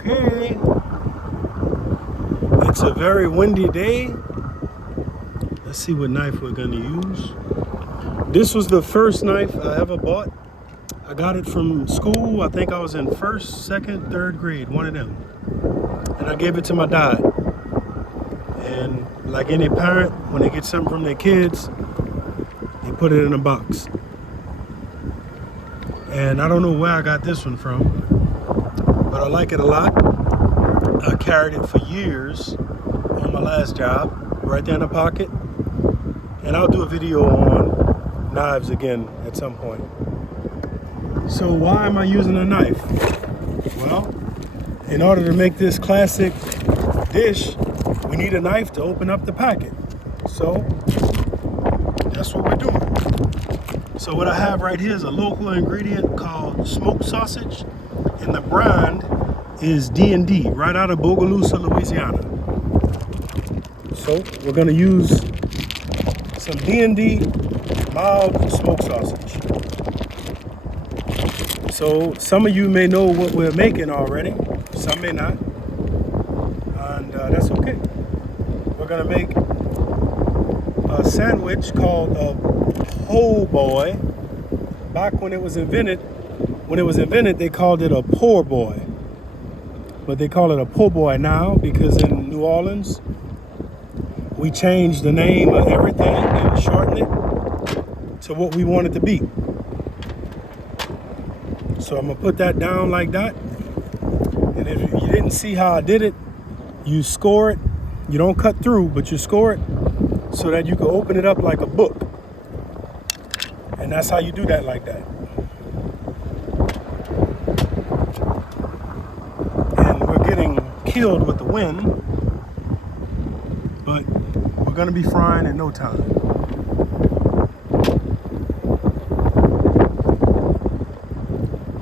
Okay, it's a very windy day. Let's see what knife we're gonna use. This was the first knife I ever bought. I got it from school. I think I was in first, second, third grade, one of them. And I gave it to my dad. And like any parent, when they get something from their kids, they put it in a box. And I don't know where I got this one from, but I like it a lot. I carried it for years on my last job, right there in the pocket. And I'll do a video on knives again at some point. So why am I using a knife? Well, in order to make this classic dish, we need a knife to open up the packet. So that's what we're doing. So what I have right here is a local ingredient called smoked sausage, and the brand is D&D, right out of Bogalusa, Louisiana. So we're gonna use some D&D mild smoked sausage. So some of you may know what we're making already, some may not, and that's okay. We're gonna make a sandwich called a poboy. Back when it was invented, they called it a poor boy. But they call it a poboy now because in New Orleans, we changed the name of everything and shortened it to what we want it to be. So I'm gonna put that down like that. And if you didn't see how I did it, you score it. You don't cut through, but you score it so that you can open it up like a book. And that's how you do that like that. And we're getting killed with the wind, but we're gonna be frying in no time.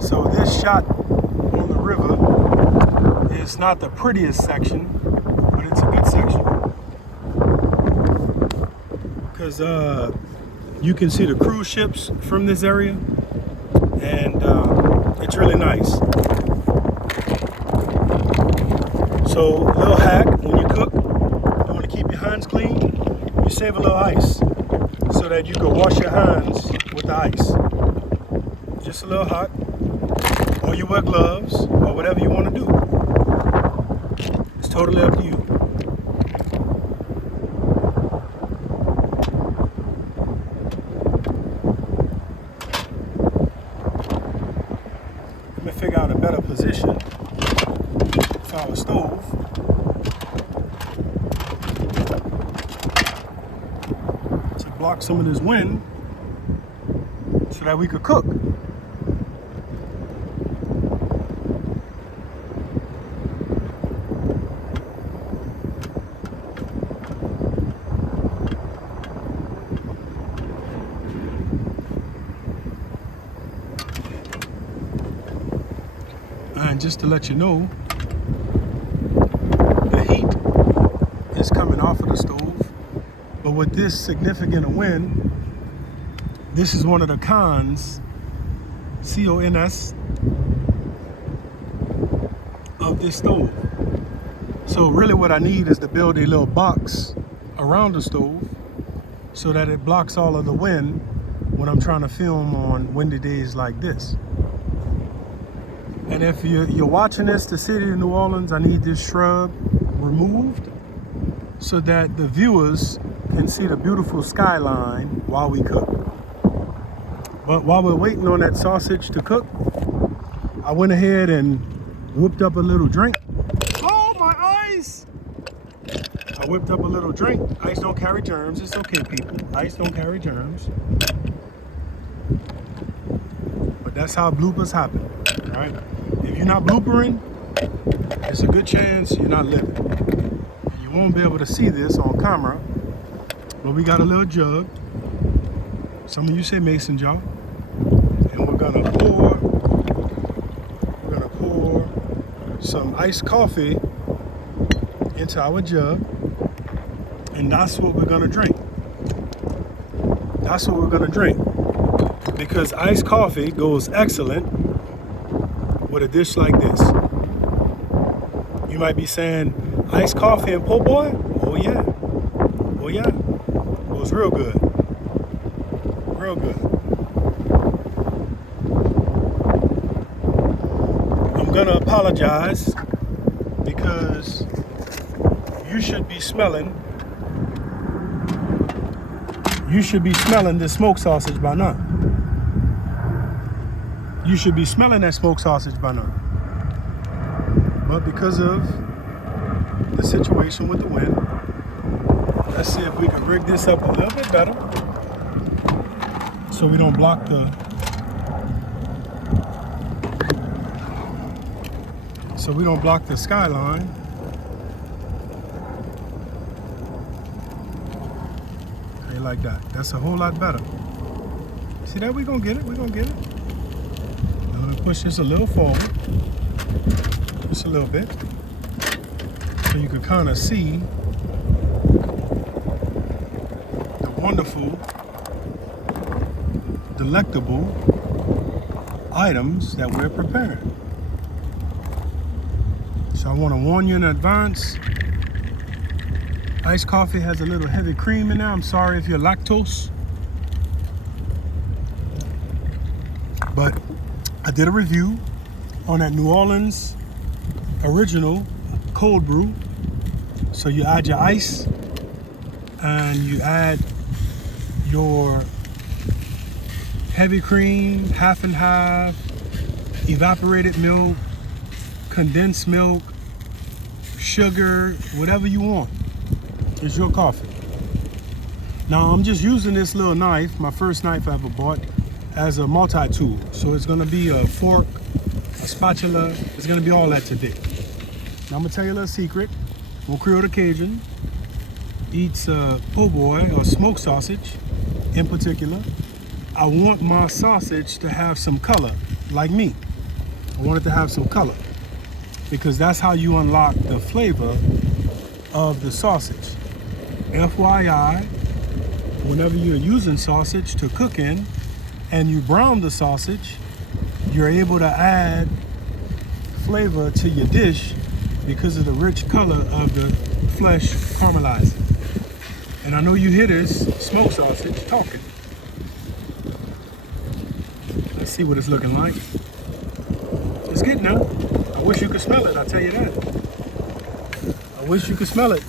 So this shot on the river is not the prettiest section, but it's a good section. Because you can see the cruise ships from this area, and it's really nice. So, little hack, when you cook, you want to keep your hands clean, you save a little ice so that you can wash your hands with the ice. Just a little hot, or you wear gloves, or whatever you want to do. It's totally up to you. Figure out a better position for our stove. To block some of this wind so that we could cook. And just to let you know, the heat is coming off of the stove, but with this significant wind, this is one of the cons, C-O-N-S, of this stove. So really what I need is to build a little box around the stove so that it blocks all of the wind when I'm trying to film on windy days like this. And if you're watching this, the city of New Orleans, I need this shrub removed so that the viewers can see the beautiful skyline while we cook. But while we're waiting on that sausage to cook, I went ahead and whipped up a little drink. Oh, my ice! I whipped up a little drink. Ice don't carry germs. It's okay, people. Ice don't carry germs. But that's how bloopers happen, all right? If you're not bloopering, it's a good chance you're not living. You won't be able to see this on camera, but we got a little jug. Some of you say mason jar. And we're gonna pour some iced coffee into our jug. And that's what we're gonna drink. That's what we're gonna drink. Because iced coffee goes excellent with a dish like this. You might be saying, iced coffee and po' boy? Oh yeah. Oh yeah. It was real good. Real good. I'm gonna apologize because you should be smelling this smoked sausage by now. You should be smelling that smoked sausage by now. But because of the situation with the wind, let's see if we can rig this up a little bit better so we don't block the skyline. Okay, like that. That's a whole lot better. See that? We're gonna get it. I'm gonna push this a little forward. Just a little bit. So you can kind of see the wonderful, delectable items that we're preparing. So I want to warn you in advance, iced coffee has a little heavy cream in there. I'm sorry if you're lactose. But I did a review on that New Orleans original cold brew. So you add your ice and you add your heavy cream, half and half, evaporated milk, condensed milk, sugar, whatever you want. It's your coffee. Now I'm just using this little knife, my first knife I ever bought, as a multi-tool. So it's gonna be a fork, a spatula, it's gonna be all that today. Now I'm gonna tell you a little secret. Mon Creole Cajun eats po' boy or smoked sausage in particular. I want my sausage to have some color, like me. I want it to have some color because that's how you unlock the flavor of the sausage. FYI, whenever you're using sausage to cook in and you brown the sausage, you're able to add flavor to your dish because of the rich color of the flesh caramelizing. And I know you hear this smoked sausage talking. Let's see what it's looking like. It's good now. I wish you could smell it, I'll tell you that. I wish you could smell it.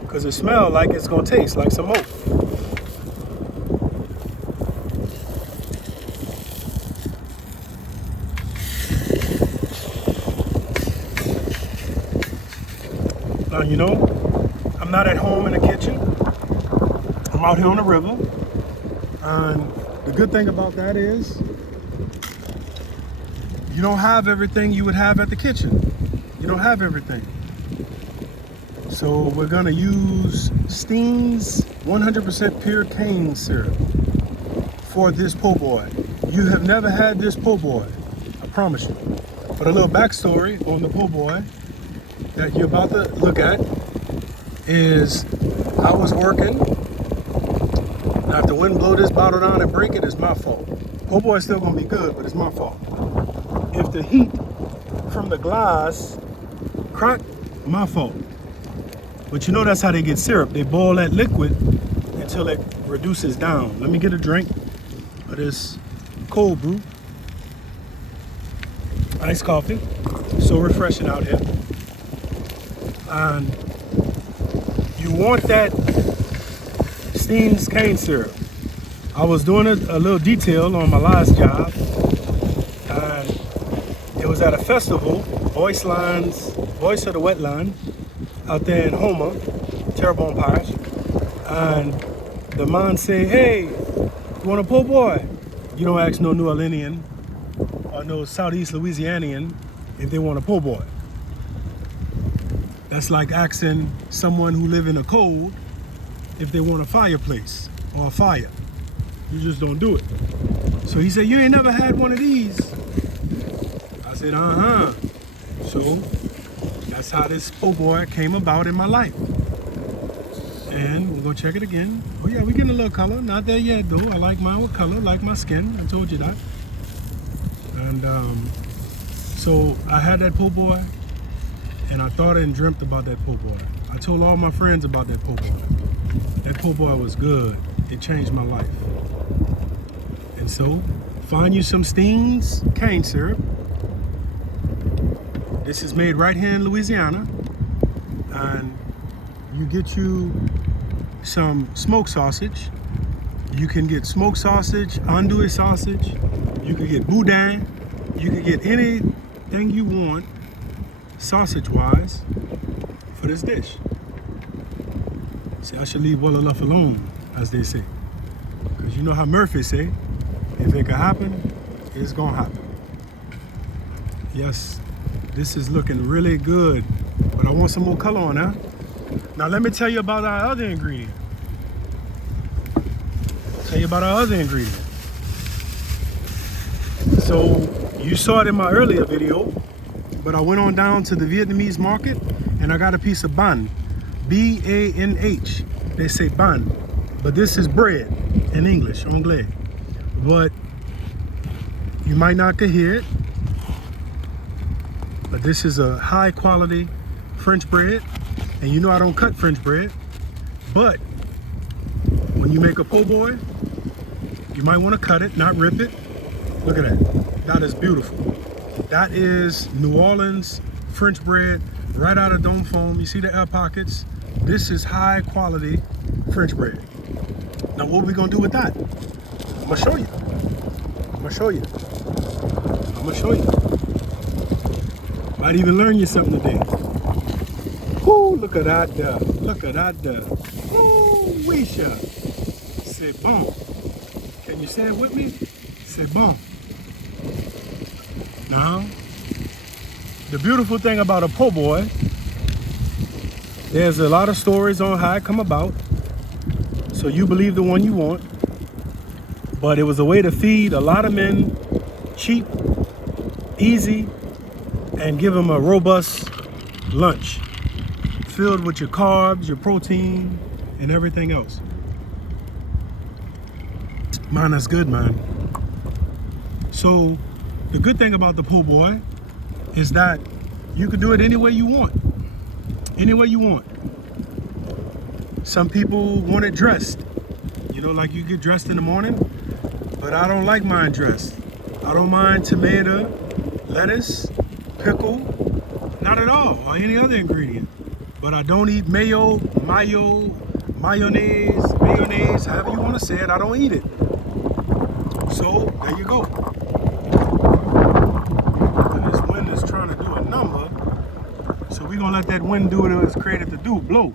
Because it smells like it's gonna taste like some oat. Now, you know, I'm not at home in the kitchen. I'm out here on the river. And the good thing about that is you don't have everything you would have at the kitchen. You don't have everything. So we're gonna use Steen's 100% pure cane syrup for this po' boy. You have never had this po' boy, I promise you. But a little backstory on the po' boy that you're about to look at is I was working. Now if the wind blow this bottle down and break it, it's my fault. Po' boy is still gonna be good, but it's my fault. If the heat from the glass crack, my fault. But you know that's how they get syrup. They boil that liquid until it reduces down. Let me get a drink of this cold brew. Iced coffee. So refreshing out here. And you want that Steen's cane syrup. I was doing a little detail on my last job. And it was at a festival, Voice of the Wetland, out there in Homer, Terrebonne Parish. And the man say, hey, you want a po' boy? You don't ask no New Orleanian or no Southeast Louisianian if they want a po' boy. That's like asking someone who live in the cold if they want a fireplace or a fire. You just don't do it. So he said, you ain't never had one of these. I said, uh-huh. So that's how this po' boy came about in my life. And we're gonna check it again. Oh yeah, we're getting a little color. Not there yet though. I like mine with color, like my skin. I told you that. And so I had that po' boy and I thought and dreamt about that po' boy. I told all my friends about that po' boy. That po' boy was good. It changed my life. And so, find you some Steen's cane syrup. This is made right here in Louisiana. And you get you some smoked sausage. You can get smoked sausage, andouille sausage. You can get boudin. You can get anything you want, sausage-wise, for this dish. See, I should leave well enough alone, as they say. Because you know how Murphy say, if it can happen, it's gonna happen. Yes, this is looking really good, but I want some more color on that. Now let me tell you about our other ingredient. So you saw it in my earlier video, but I went on down to the Vietnamese market and I got a piece of banh, B-A-N-H. They say banh, but this is bread in English, anglais. But you might not could hear it, but this is a high quality French bread. And you know I don't cut French bread, but when you make a po' boy, you might want to cut it, not rip it. Look at that. That is beautiful. That is New Orleans French bread right out of dome foam. You see the air pockets? This is high quality French bread. Now what are we gonna do with that? I'm gonna show you. Might even learn you something today. Ooh, look at that there. Ooh, Weisha. C'est bon. Can you say it with me? C'est bon. Now, the beautiful thing about a po' boy, there's a lot of stories on how it come about. So you believe the one you want. But it was a way to feed a lot of men, cheap, easy, and give them a robust lunch filled with your carbs, your protein, and everything else. Man, that's good, man. So the good thing about the po' boy is that you can do it any way you want. Any way you want. Some people want it dressed. You know, like you get dressed in the morning, but I don't like mine dressed. I don't mind tomato, lettuce, pickle, not at all, or any other ingredient. But I don't eat mayo, mayonnaise, however you want to say it, I don't eat it. So, there you go. And this wind is trying to do a number, so we're going to let that wind do what it was created to do, blow.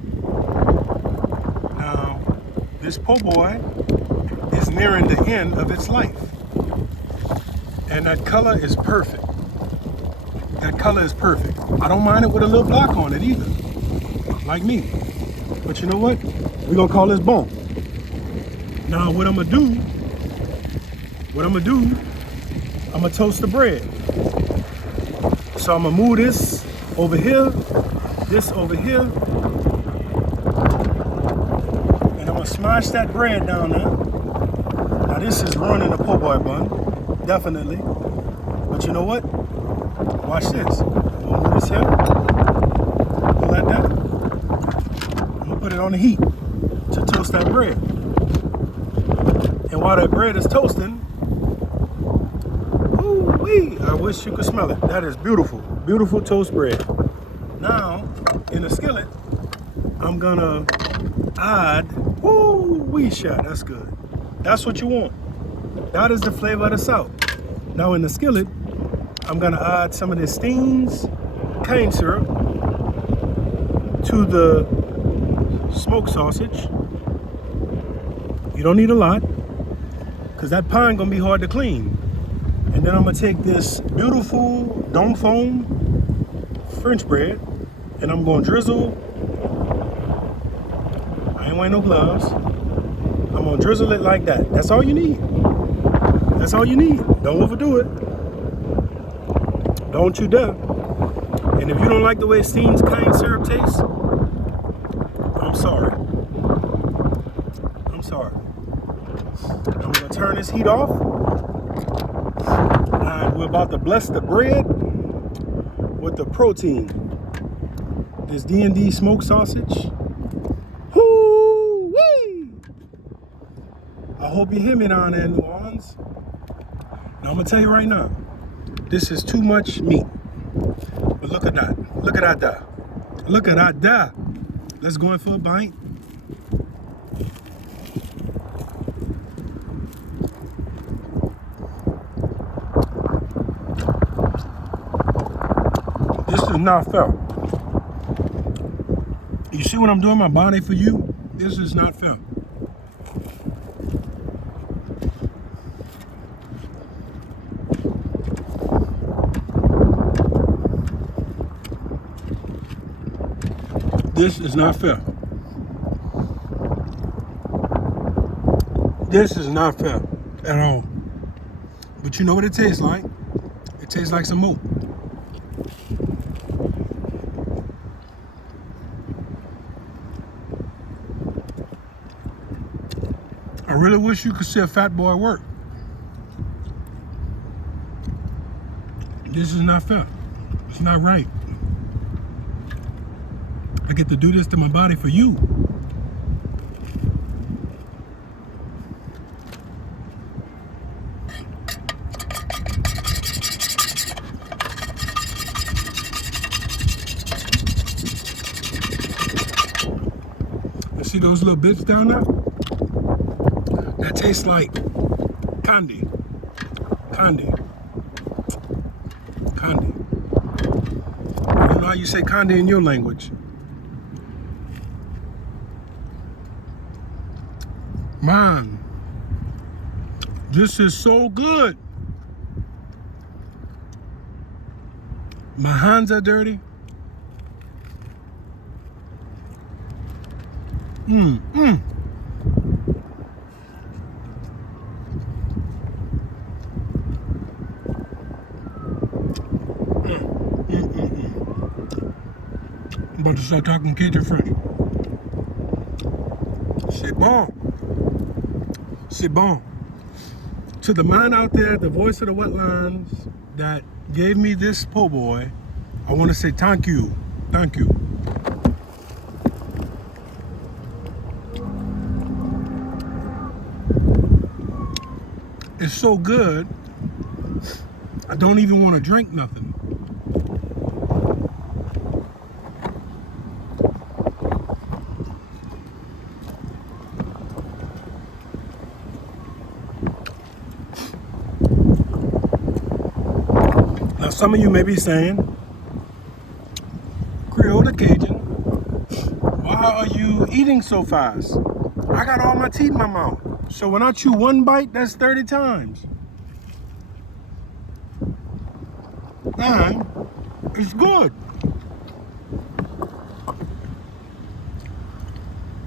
Now, this po' boy is nearing the end of its life. And that color is perfect. I don't mind it with a little black on it either. Like me. But you know what? We're gonna call this bon. Now what I'm gonna do, I'm gonna toast the bread. So I'm gonna move this over here, and I'm gonna smash that bread down there. Now this is ruining the po' boy bun, definitely. But you know what? Watch this. I'm gonna move this here, pull that down. Put it on the heat to toast that bread. And while that bread is toasting, ooh-wee, I wish you could smell it. That is beautiful, beautiful toast bread. Now, in the skillet, I'm gonna add, ooh-wee shot, that's good. That's what you want. That is the flavor of the South. Now in the skillet, I'm gonna add some of this Steen's cane syrup to the smoked sausage. You don't need a lot, because that pine gonna be hard to clean. And then I'm gonna take this beautiful dome foam French bread and I'm gonna drizzle. I ain't wearing no gloves. I'm gonna drizzle it like that. That's all you need. That's all you need. Don't overdo it. Don't you dare. And if you don't like the way Steen's cane syrup tastes, I'm sorry. I'm gonna turn this heat off. And we're about to bless the bread with the protein. this D&D smoked sausage. Hoo-wee! I hope you hear me down there in New Orleans. Now I'm gonna tell you right now, this is too much meat. But look at that. Look at that there. Look at that there. Let's go in for a bite. This is not fair. You see what I'm doing, my body for you? This is not fair. This is not fair. This is not fair at all. But you know what it tastes like? It tastes like some more. I really wish you could see a fat boy work. This is not fair. It's not right. I get to do this to my body for you. You see those little bits down there? That tastes like candy. Candy. Candy. I don't know how you say candy in your language. Man, this is so good. My hands are dirty. I'm about to start talking Cajun French. C'est bon. C'est bon. To the man out there, the voice of the wetlands that gave me this po' boy, I want to say thank you. Thank you. It's so good, I don't even want to drink nothing. Now, some of you may be saying, Creole to Cajun, why are you eating so fast? I got all my teeth in my mouth. So when I chew one bite, that's 30 times. And it's good.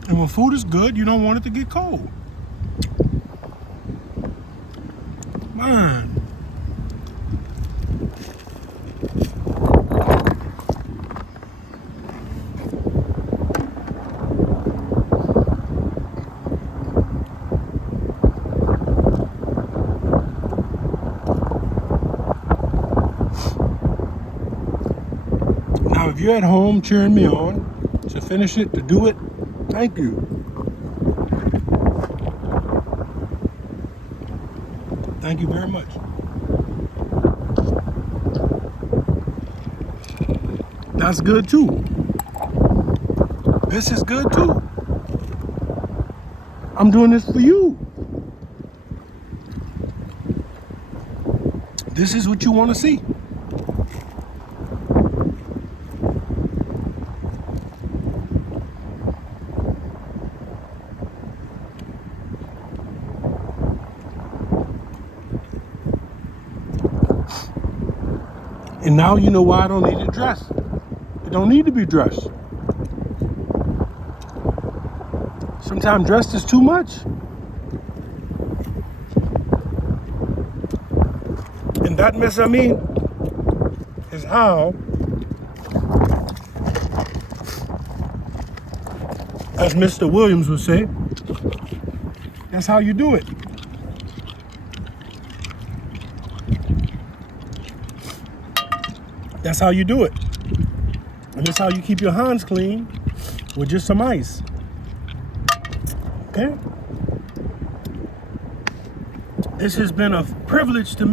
And when food is good, you don't want it to get cold. Man. Now, if you're at home cheering me on to finish it, to do it, thank you. Thank you very much. That's good too. This is good too. I'm doing this for you. This is what you want to see. And now you know why I don't need to dress. It don't need to be dressed. Sometimes dressed is too much. And that, mes amis, is how, as Mr. Williams would say, that's how you do it. That's how you do it. And that's how you keep your hands clean, with just some ice. Okay? This has been a privilege to me.